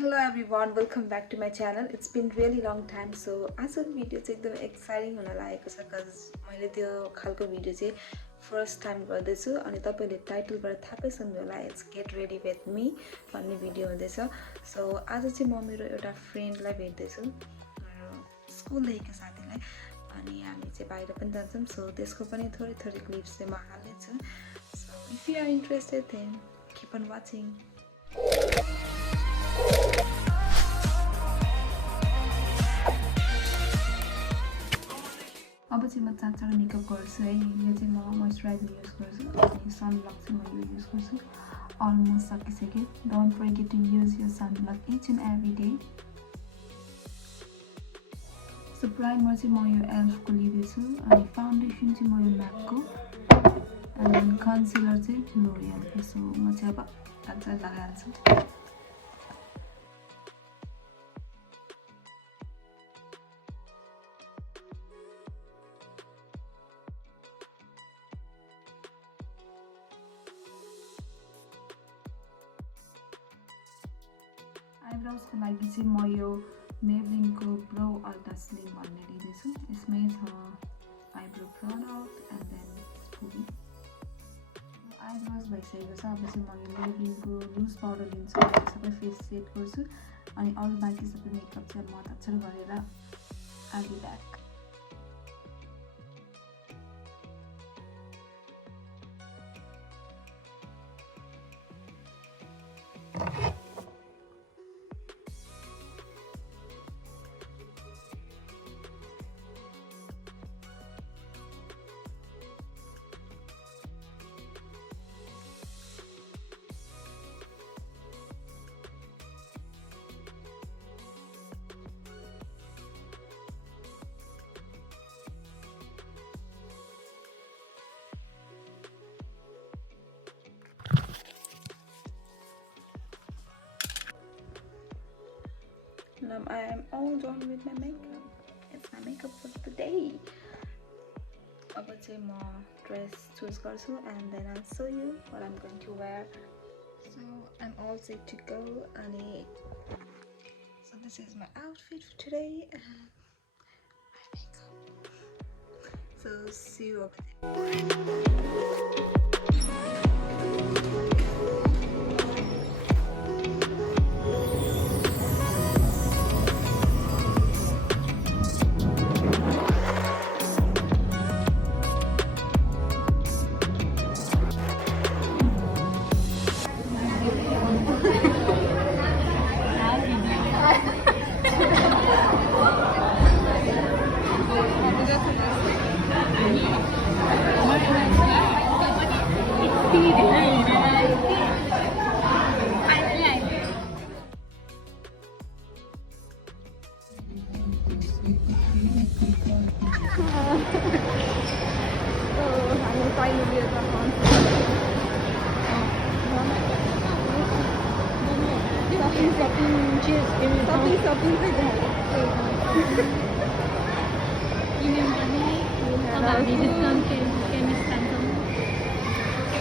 Hello everyone, welcome back to my channel. It's been really long time. So आजको भिडियो चाहिँ एकदम एक्साइटिङ हुन लागेको छ cuz मैले त्यो खालको भिडियो चाहिँ फर्स्ट टाइम गर्दैछु अनि तपाईले टाइटलबाट थाहा पाइसक्नु होला it's get ready with me भन्ने भिडियो हुँदैछ. सो आज चाहिँ म मेरो एउटा फ्रेन्डलाई भेट्दैछु, स्कुलदेखिको साथीलाई, अनि हामी चाहिँ बाहिर पनि जान्छौँ. सो त्यसको पनि थोरै क्लिप्स चाहिँ म हाल्नेछु. So if you are interested then keep on watching. अब चाहिँ म चाँचर मेकअप गर्छु है. यो चाहिँ म मोइस्चराइजर युज गर्छु अनि सनब्लक चाहिँ म यो युज गर्छु. अलमोस्ट सकिसक्यो. Don't forget to use your sunblock each and every day. So primer चाहिँ म यो एल्फको लिँदैछु अनि फाउन्डेसन चाहिँ म यो म्याकको अनि कन्सिलर चाहिँ लोरियलको. सो म चाहिँ अब चाँचर लगाइहाल्छु. आइब्रोजको लागि चाहिँ म यो मेबलिनको ब्रो अल्ट्रा स्लिम भन्ने लिँदैछु. यसमै छ eyebrow product and then spoolie. Eyebrows भइसकेको छ. अब चाहिँ म यो मेबलिनको लुज पाउडर लिन्छु अनि सबै फेस सेट गर्छु अनि अरू बाँकी सबै मेकअप चाहिँ म तक्षण गरेर I be back. Now I am all done with my makeup. It's my makeup for the day. अब चाहिँ म ड्रेस चुज गर्छु and then I'll show you what I'm going to wear. So I'm all set to go. अनि so this is my outfit for today and my makeup. So see you over there.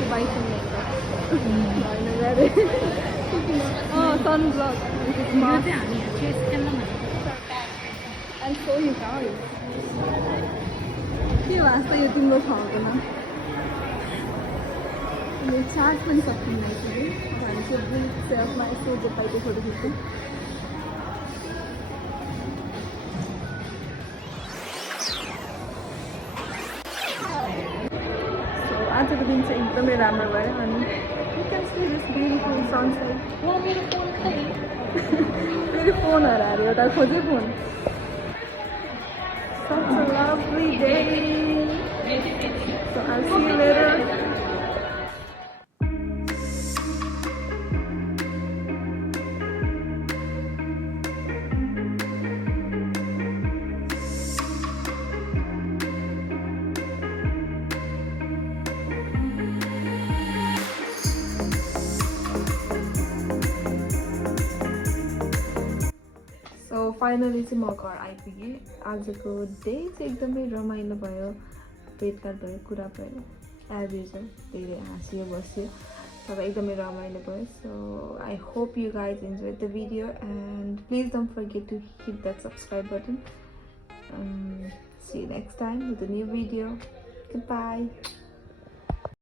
Buy some makeup. Oh, sunblock. I'm so sorry. के वास्ता यो तिम्रो छ हुँदैन. यो चार्ज पनि सकिँदैन है. अब हामी चाहिँ ब्लिक सेल्फमा यसो गोपाइको फोटो खिच्छौँ. आजको दिन चाहिँ एकदमै राम्रो भयो अनि you can see this beautiful sunset. मेरो फोन हरायो एउटा खोजे phone. Such a lovely day. So I'll see you later. Finally चाहिँ म घर आइपुगेँ. आजको डे चाहिँ एकदमै रमाइलो भयो. भेटघाट भयो, कुरा भयो, एभरेज धेरै हाँसियो बस्यो. तर एकदमै रमाइलो भयो. So I hope you guys enjoyed the video, and please don't forget to hit that subscribe button. See you next time with a new video. Goodbye.